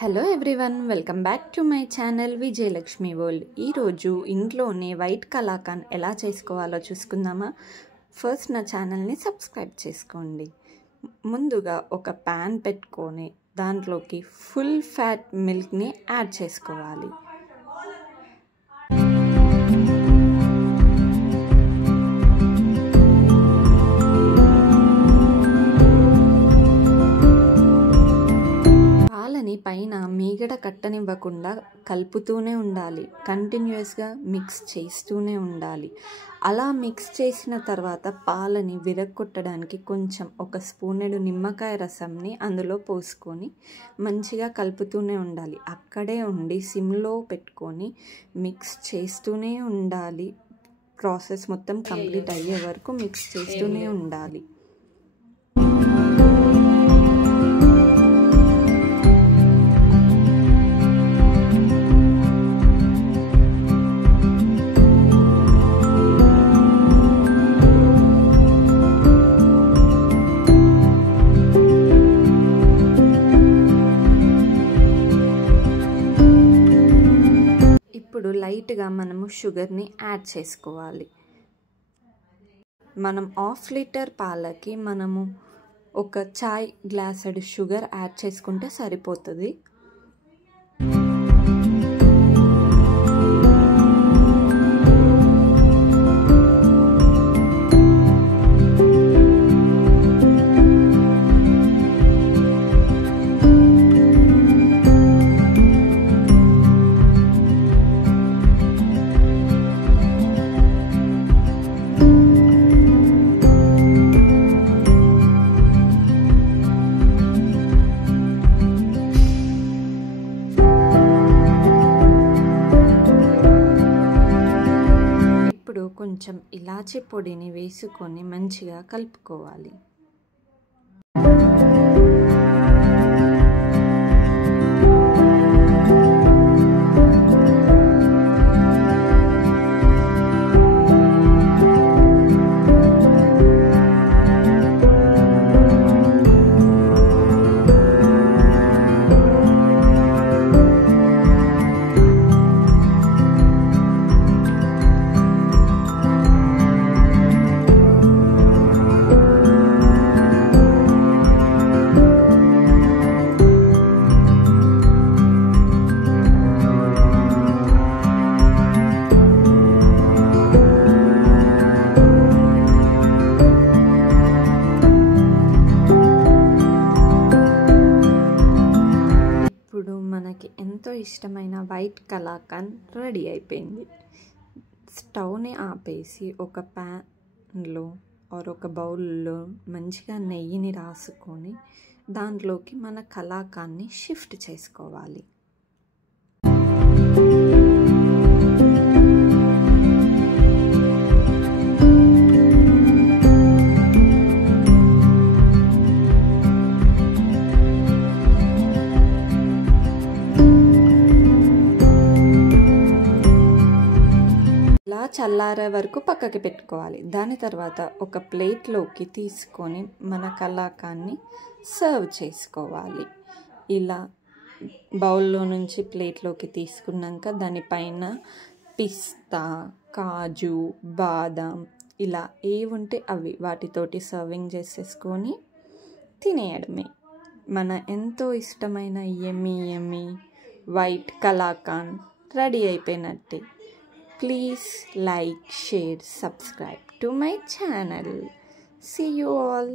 Hello everyone, welcome back to my channel Vijayalakshmi world. ఈరోజు ఇంట్లోనే white కలాకాన్ ఎలా చేసుకోవాలో చూసుకుందామా. ఫస్ట్ నా ఛానల్ని సబ్స్క్రైబ్ చేసుకోండి. ముందుగా ఒక ప్యాన్ పెట్టుకొని దాంట్లోకి ఫుల్ ఫ్యాట్ మిల్క్ని యాడ్ చేసుకోవాలి. పైన మీగడ కట్టనివ్వకుండా కలుపుతూనే ఉండాలి. కంటిన్యూస్గా మిక్స్ చేస్తూనే ఉండాలి. అలా మిక్స్ చేసిన తర్వాత పాలని విరగొట్టడానికి కొంచెం ఒక స్పూనెడు నిమ్మకాయ రసంని అందులో పోసుకొని మంచిగా కలుపుతూనే ఉండాలి. అక్కడే ఉండి సిమ్లో పెట్టుకొని మిక్స్ చేస్తూనే ఉండాలి. ప్రాసెస్ మొత్తం కంప్లీట్ అయ్యే వరకు మిక్స్ చేస్తూనే ఉండాలి. ఇప్పుడు లైట్గా మనము షుగర్ని యాడ్ చేసుకోవాలి. మనం హాఫ్ లీటర్ పాలకి మనము ఒక చాయ్ గ్లాసెడు షుగర్ యాడ్ చేసుకుంటే సరిపోతుంది. కొంచెం ఇలాచీ పొడిని వేసుకొని మంచిగా కలుపుకోవాలి. మనకి ఎంతో ఇష్టమైన వైట్ కలాకాన్ రెడీ అయిపోయింది. స్టవ్ని ఆపేసి ఒక ప్యాన్లో ఒక బౌల్లో మంచిగా నెయ్యిని రాసుకొని దాంట్లోకి మన కలాకాన్ని షిఫ్ట్ చేసుకోవాలి. చల్లారే వరకు పక్కకి పెట్టుకోవాలి. దాని తర్వాత ఒక ప్లేట్లోకి తీసుకొని మన కలాకాన్ని సర్వ్ చేసుకోవాలి. ఇలా బౌల్లో నుంచి ప్లేట్లోకి తీసుకున్నాక దానిపైన పిస్తా, కాజు, బాదం ఇలా ఏవి ఉంటే అవి వాటితోటి సర్వింగ్ చేసేసుకొని తినేయడమే. మన ఎంతో ఇష్టమైన యమ్మీ వైట్ కలాకాన్ రెడీ అయిపోయినట్టే. Please like, share, subscribe to my channel. See you all.